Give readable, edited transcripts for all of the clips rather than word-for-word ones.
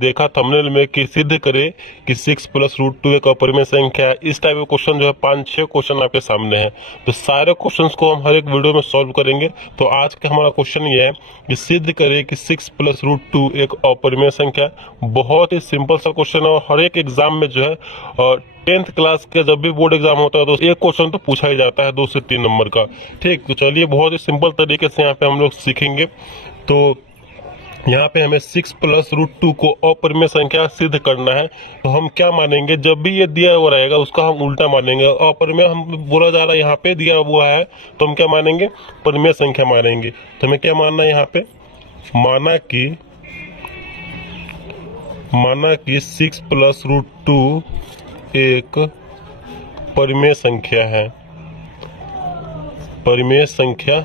देखा थंबनेल में कि सिद्ध करे कि 6 प्लस रूट 2 एक अपरिमेय संख्या है। इस टाइप के क्वेश्चन जो है 5-6 क्वेश्चन आपके सामने है, तो सारे क्वेश्चंस को हम हर एक वीडियो में सॉल्व करेंगे। तो आज का हमारा क्वेश्चन ये है कि सिद्ध करे कि 6 प्लस रूट 2 एक अपरिमेय संख्या है। बहुत ही सिंपल सा क्वेश्चन है और हर एक एग्जाम में जो है 10th क्लास के जब भी बोर्ड एग्जाम होता है तो एक क्वेश्चन तो पूछा ही जाता है 2 से 3 नंबर का। ठीक, तो चलिए बहुत ही सिंपल तरीके से यहाँ पे हम लोग सीखेंगे। तो यहाँ पे हमें 6 प्लस रूट 2 को अपरिमेय संख्या सिद्ध करना है। तो हम क्या मानेंगे, जब भी ये दिया हुआ रहेगा उसका हम उल्टा मानेंगे। अपरिमेय हम बोला जा रहा है, यहाँ पे दिया हुआ है तो हम क्या मानेंगे, परिमेय संख्या मानेंगे। तो हमें क्या मानना है यहाँ पे, माना कि 6 प्लस रूट 2 एक परिमेय संख्या है, परिमेय संख्या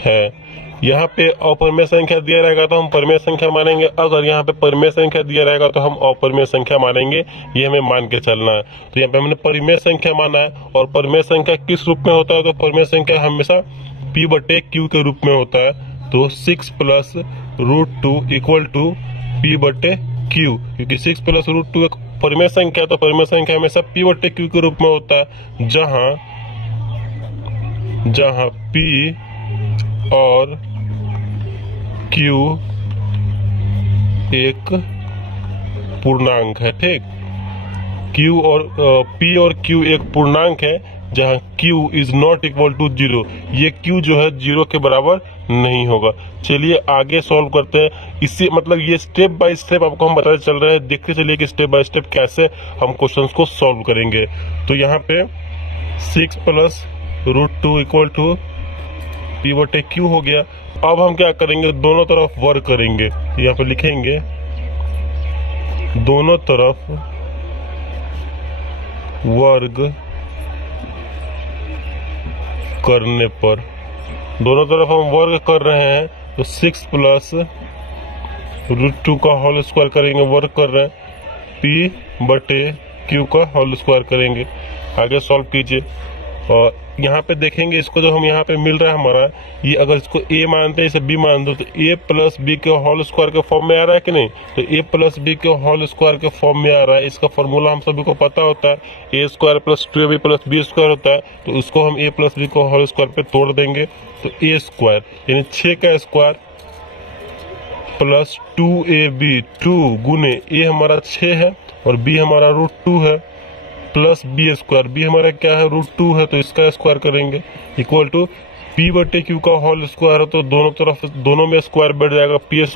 है। यहाँ पे अपरिमेय संख्या दिया रहेगा तो हम परिमेय संख्या मानेंगे, अगर यहाँ पे परिमेय संख्या दिया रहेगा तो हम अपरिमेय संख्या मानेंगे। ये हमें मान के चलना है। तो यहाँ पे हमने परिमेय संख्या माना है, और परिमेय संख्या किस रूप में होता है, तो परिमेय संख्या हमेशा P/Q के रूप में होता है। तो 6 plus root 2 equal to P/Q, क्योंकि 6 प्लस रूट 2 एक परिमेय संख्या, तो परिमेय संख्या हमेशा P/Q के रूप में होता है, जहां P और Q एक पूर्णांक है। ठीक, P और Q एक पूर्णांक है, जहां Q is not equal to 0। ये Q जो है 0 के बराबर नहीं होगा। चलिए आगे सॉल्व करते हैं। इसी मतलब ये स्टेप बाय स्टेप आपको हम बताते चल रहे हैं। देखते चलिए कि स्टेप बाय स्टेप कैसे हम क्वेश्चंस को सॉल्व करेंगे। तो यहाँ पे 6 plus root 2 equal to P/Q हो गया। अब हम क्या करेंगे, दोनों तरफ वर्ग करेंगे। यहाँ पे लिखेंगे दोनों तरफ वर्ग करने पर, दोनों तरफ हम वर्ग कर रहे हैं तो 6 प्लस रूट 2 का होल स्क्वायर करेंगे, वर्ग कर रहे हैं, P/Q का होल स्क्वायर करेंगे। आगे सॉल्व कीजिए और यहाँ पे देखेंगे इसको जो हम यहाँ पे मिल रहा है हमारा, ये अगर इसको a मानते हैं, इसे b मान दो, तो a प्लस बी के होल स्क्वायर के फॉर्म में आ रहा है कि नहीं। तो a प्लस बी के होल स्क्वायर के फॉर्म में आ रहा है। इसका फॉर्मूला हम सभी को पता होता है, a square plus 2ab plus B square होता है। तो इसको हम a प्लस बी को होल स्क्वायर पे तोड़ देंगे, तो a स्क्वायर यानी 6 का स्क्वायर प्लस 2ab, 2 गुने a हमारा 6 है और b हमारा रूट 2 है, प्लस बी स्क्वायर, बी हमारा क्या है, रूट 2 है, तो इसका स्क्वायर करेंगे, इक्वल टू P/Q का होल स्क्वायर है, तो दोनों तरफ दोनों में स्क्वायर बैठ जाएगा, P/Q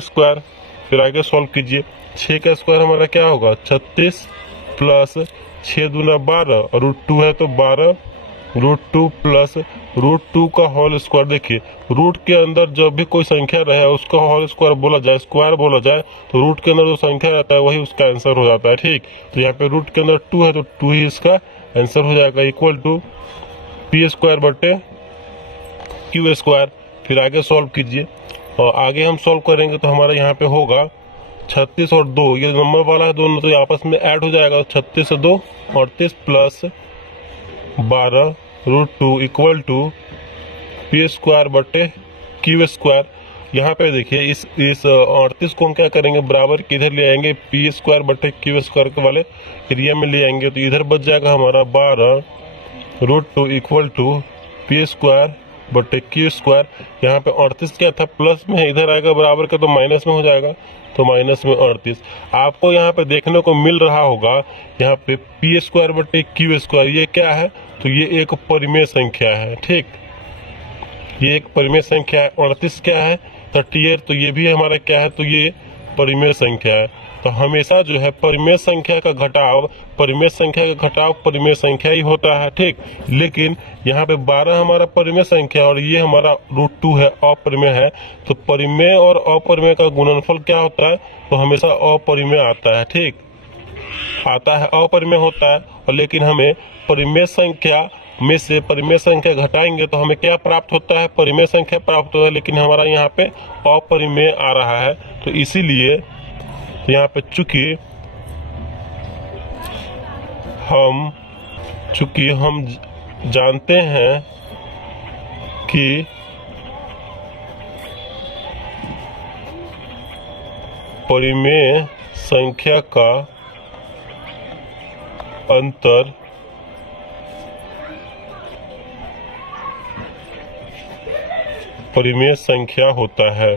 स्क्वायर। फिर आगे सॉल्व कीजिए। 6 का स्क्वायर हमारा क्या होगा, 36 प्लस 6 दूना 12 और रूट 2 है तो 12 रूट 2 प्लस रूट 2 का होल स्क्वायर। देखिए रूट के अंदर जब भी कोई संख्या रहे उसका होल स्क्वायर बोला जाए, स्क्वायर बोला जाए, तो रूट के अंदर जो संख्या रहता है वही उसका आंसर हो जाता है। ठीक, तो यहाँ पे रूट के अंदर 2 है तो 2 ही इसका आंसर हो जाएगा, इक्वल टू P/Q स्क्वायर। फिर आगे सॉल्व कीजिए और आगे हम सॉल्व करेंगे तो हमारा यहाँ पे होगा 36 और 2, ये नंबर वाला है दोनों, तो आपस में ऐड हो जाएगा, 36 से 2 38 plus 12 root 2 equal to P/Q square. यहाँ पे देखिए इस 38 को हम क्या करेंगे, बराबर किधर ले आएंगे, P/Q स्क्वायर के वाले एरिया में ले आएंगे, तो इधर बच जाएगा हमारा 12 root 2 equal to P/Q square. यहाँ पे 38 क्या था, प्लस में है, इधर आएगा बराबर का तो माइनस में हो जाएगा, तो माइनस में 38। आपको यहाँ पे देखने को मिल रहा होगा यहाँ पे P/Q स्क्वायर, ये क्या है, तो ये एक परिमेय संख्या है। ठीक, ये एक परिमेय संख्या है। 38 क्या है, 38, तो ये भी हमारा क्या है, तो ये परिमेय संख्या है। तो हमेशा जो है परिमेय संख्या का घटाव परिमेय संख्या ही होता है। ठीक, लेकिन यहाँ पे 12 हमारा परिमेय संख्या और ये हमारा रूट 2 है, अपरिमेय है। तो परिमेय और अपरिमेय का गुणनफल क्या होता है, तो हमेशा अपरिमेय आता है। ठीक, आता है, अपरिमेय होता है। और लेकिन हमें परिमेय संख्या में से परिमेय संख्या घटाएंगे तो हमें क्या प्राप्त होता है, परिमेय संख्या प्राप्त होता है, लेकिन हमारा यहाँ पे अपरिमेय आ रहा है। तो इसीलिए यहाँ पे चूंकि हम जानते हैं कि परिमेय संख्या का अंतर परिमेय संख्या होता है।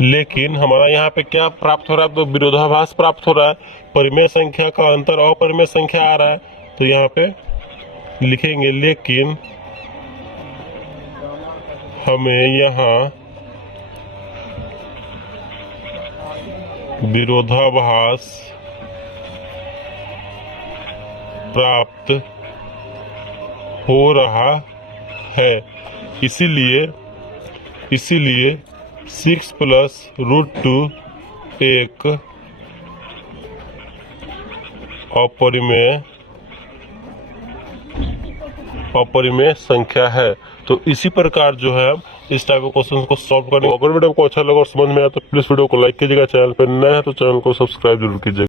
लेकिन हमारा यहाँ पे क्या प्राप्त हो रहा है, तो विरोधाभास प्राप्त हो रहा है। परिमेय संख्या का अंतर अपरिमेय संख्या आ रहा है, तो यहाँ पे लिखेंगे लेकिन हमें यहाँ विरोधाभास प्राप्त हो रहा है, इसीलिए 6 + √2 एक अपरिमेय संख्या है। तो इसी प्रकार जो है इस टाइप के क्वेश्चन को सॉल्व करेंगे। अगर वीडियो को अच्छा लगा और समझ में आया तो प्लीज वीडियो को लाइक कीजिएगा। चैनल पर नया है तो चैनल को सब्सक्राइब जरूर कीजिएगा।